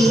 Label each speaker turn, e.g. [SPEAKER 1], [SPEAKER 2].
[SPEAKER 1] ും